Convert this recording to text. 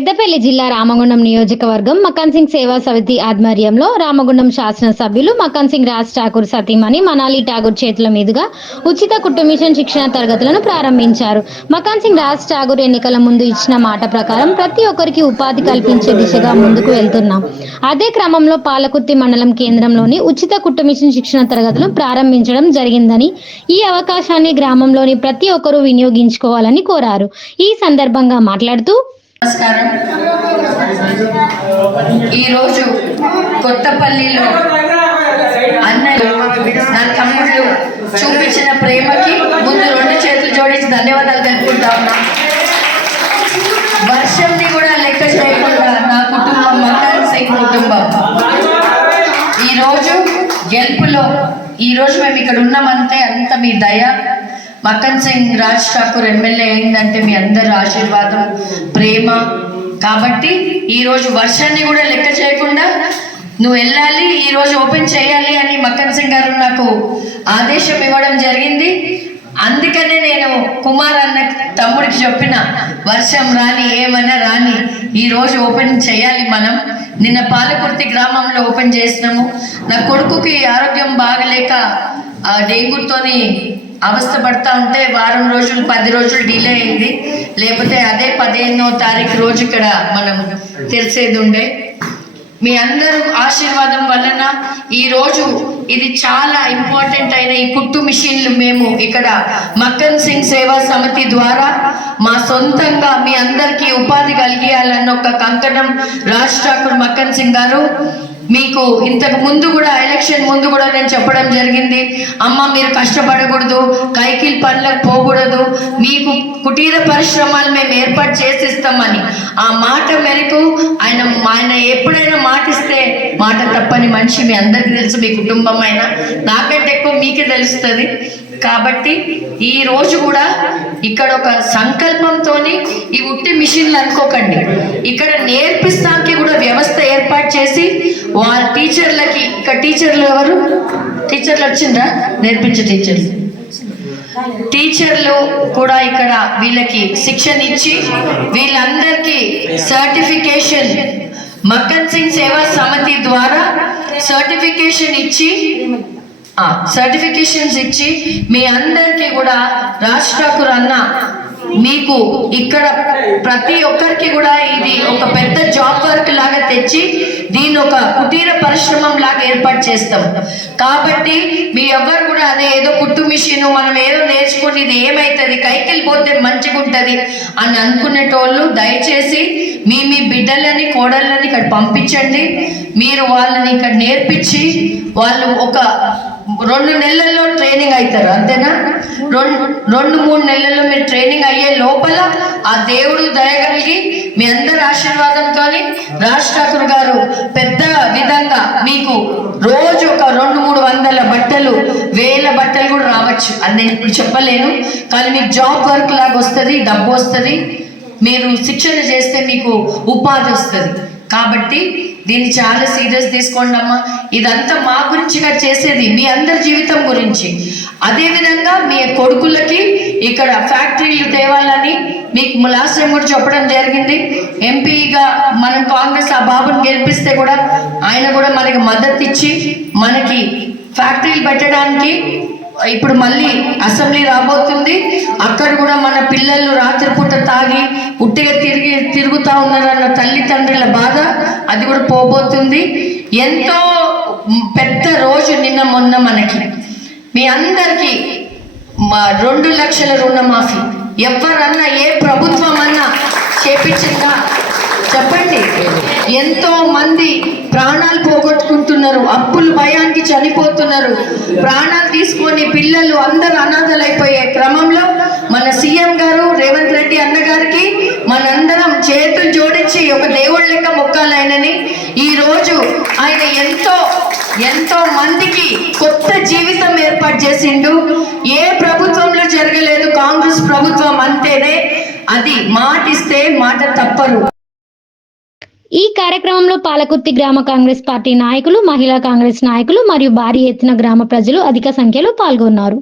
పెద్దపల్లి జిల్లా రామగుండం నియోజకవర్గం మకాన్ సింగ్ సేవా సమితి ఆధ్వర్యంలో రామగుండం శాసనసభ్యులు మకాన్ సింగ్ రాజ్ ఠాకూర్ సతీమణి మనాలి ఠాకూర్ చేతుల మీదుగా ఉచిత కుట్టు మిషన్ శిక్షణ తరగతులను ప్రారంభించారు. మకాన్ సింగ్ రాజ్ ఠాకూర్ ఎన్నికల ముందు ఇచ్చిన మాట ప్రకారం ప్రతి ఒక్కరికి ఉపాధి కల్పించే దిశగా ముందుకు వెళ్తున్నాం. అదే క్రమంలో పాలకుర్తి మండలం కేంద్రంలోని ఉచిత కుట్టు మిషన్ శిక్షణ తరగతులను ప్రారంభించడం జరిగిందని, ఈ అవకాశాన్ని గ్రామంలోని ప్రతి ఒక్కరూ వినియోగించుకోవాలని కోరారు. ఈ సందర్భంగా మాట్లాడుతూ నమస్కారం. ఈరోజు కొత్తపల్లిలో అన్నలు నా తమ్ముళ్ళు చూపించిన ప్రేమకి ముందు రెండు చేతులు జోడించి ధన్యవాదాలు తెలుపుకుంటా ఉన్నా. వర్షంని కూడా లెక్క చేయకుండా నా కుటుంబం మకాన్ సింగ్ కుటుంబం ఈరోజు గెలుపులో ఈరోజు మేము ఇక్కడ ఉన్నామంటే అంత మీ దయ. మకాన్ సింగ్ రాజ్ ఠాకూర్ ఎమ్మెల్యే అయిందంటే మీ అందరి ఆశీర్వాదం, ప్రేమ. కాబట్టి ఈరోజు వర్షాన్ని కూడా లెక్క చేయకుండా నువ్వు వెళ్ళాలి, ఈరోజు ఓపెన్ చేయాలి అని మకాన్ సింగ్ గారు నాకు ఆదేశం ఇవ్వడం జరిగింది. అందుకనే నేను కుమార్ అన్న తమ్ముడికి చెప్పిన, వర్షం రాని ఏమన్నా రాని ఈరోజు ఓపెన్ చేయాలి మనం. నిన్న పాలకుర్తి గ్రామంలో ఓపెన్ చేసినాము. నా కొడుకుకి ఆరోగ్యం బాగలేక డెంగ్యూతోని అవస్థ పడతా ఉంటే వారం రోజులు 10 రోజులు డిలే అయింది. లేకపోతే అదే 15వ తారీఖు రోజు ఇక్కడ మనం తెరిచేది ఉండే. మీ అందరూ ఆశీర్వాదం వలన ఈరోజు ఇది చాలా ఇంపార్టెంట్ అయిన ఈ కుట్టు మిషన్లు మేము ఇక్కడ మకాన్ సింగ్ సేవా సమితి ద్వారా మా సొంతంగా మీ అందరికీ ఉపాధి కలిగియాలన్న ఒక కంకణం రాజ్ ఠాకూర్ మకాన్ సింగ్ గారు మీకు ఇంతకు ముందు కూడా ఎలక్షన్ ముందు కూడా నేను చెప్పడం జరిగింది. అమ్మ మీరు కష్టపడకూడదు, కైకిల్ పనులకు పోకూడదు, మీకు కుటీర పరిశ్రమలు మేము ఏర్పాటు చేసిస్తామని. ఆ మాట మేరకు ఆయన ఎప్పుడైనా మాటిస్తే మాట తప్పని మనిషి. మీ అందరికీ తెలుసు, మీ కుటుంబం అయినా నాకంటే ఎక్కువ మీకే తెలుస్తుంది. కాబట్టి ఈ రోజు కూడా ఇక్కడ ఒక సంకల్పంతో ఈ ఉట్టి మిషన్లు అనుకోకండి, ఇక్కడ నేర్పిస్తానికి కూడా వ్యవస్థ ఏర్పాటు చేసి వాళ్ళ టీచర్లకి, ఇక్కడ టీచర్లు ఎవరు టీచర్లు వచ్చిందా నేర్పించే టీచర్లు కూడా ఇక్కడ వీళ్ళకి శిక్షణ ఇచ్చి వీళ్ళందరికీ సర్టిఫికేషన్ మకాన్ సింగ్ సేవా సమితి ద్వారా సర్టిఫికేషన్స్ ఇచ్చి మీ అందరికీ కూడా రాజ్ ఠాకూర్ అన్న మీకు ఇక్కడ ప్రతి ఒక్కరికి కూడా ఇది ఒక పెద్ద జాబ్ వర్క్ లాగా తెచ్చి దీన్ని ఒక కుటీర పరిశ్రమం లాగా ఏర్పాటు చేస్తాం. కాబట్టి మీ ఎవరు కూడా అదే ఏదో కుట్టు మిషన్ మనం ఏదో నేర్చుకుని ఇది ఏమవుతుంది, కైకిల్ పోతే మంచిగా ఉంటుంది అని అనుకునేటోళ్ళు దయచేసి మీ బిడ్డలని కోడళ్ళని ఇక్కడ పంపించండి. మీరు వాళ్ళని ఇక్కడ నేర్పించి వాళ్ళు ఒక 2 నెలల్లో ట్రైనింగ్ అవుతారు, అంతేనా? 2-3 నెలల్లో మీరు ట్రైనింగ్ అయ్యే లోపల ఆ దేవుడు దయగలిగి మీ అందరి ఆశీర్వాదంతో రాజ్ ఠాకూర్ గారు పెద్ద విధంగా మీకు రోజు ఒక 200-300 బట్టలు 1000 బట్టలు కూడా రావచ్చు. అది నేను ఇప్పుడు చెప్పలేను, కానీ మీకు జాబ్ వర్క్ లాగా వస్తుంది, డబ్బు వస్తుంది. మీరు శిక్షణ చేస్తే మీకు ఉపాధి వస్తుంది. కాబట్టి దీన్ని చాలా సీరియస్ తీసుకోండి అమ్మా. ఇదంతా మా గురించిగా చేసేది మీ అందరి జీవితం గురించి. అదేవిధంగా మీ కొడుకులకి ఇక్కడ ఫ్యాక్టరీలు తేవాలని మీకు లాస్ట్ టైం కూడా చెప్పడం జరిగింది. ఎంపీగా మనం కాంగ్రెస్ ఆ బాబుని గెలిపిస్తే కూడా ఆయన కూడా మనకి మద్దతు ఇచ్చి మనకి ఫ్యాక్టరీలు పెట్టడానికి ఇప్పుడు మళ్ళీ అసెంబ్లీ రాబోతుంది. అక్కడ కూడా మన పిల్లలు రాత్రిపూట తాగి ఉట్టిగా తిరుగుతూ ఉన్నారన్న తల్లిదండ్రుల బాధ అది కూడా పోబోతుంది. ఎంతో పెద్ద రోజు నిన్న మొన్న మనకి మీ అందరికీ 2 లక్షల రుణమాఫీ ఎవరన్నా ఏ ప్రభుత్వం అన్నా చేపించిందా చెప్పండి? ఎంతో మంది ప్రాణాలు పోగొట్టుకుంటున్నారు, అప్పులు భయానికి చనిపోతున్నారు. ప్రాణాలు తీసుకొని పిల్లలు అందరూ అనాథలైపోయే క్రమంలో మన సీఎం గారు రేవంత్ రెడ్డి అన్నగారికి మనందరం చేతులు జోడించి ఒక దేవుడి లెక్క మొక్కాలైనని. ఈరోజు ఆయన ఎంతో మందికి కొత్త జీవితం ఏర్పాటు చేసిండు. ఏ ప్రభుత్వంలో జరగలేదు, కాంగ్రెస్ ప్రభుత్వం అంతేనే. అది మాటిస్తే మాట తప్పరు. ఈ కార్యక్రమంలో పాలకుర్తి గ్రామ కాంగ్రెస్ పార్టీ నాయకులు, మహిళా కాంగ్రెస్ నాయకులు మరియు భారీ ఎత్తున గ్రామ ప్రజలు అధిక సంఖ్యలో పాల్గొన్నారు.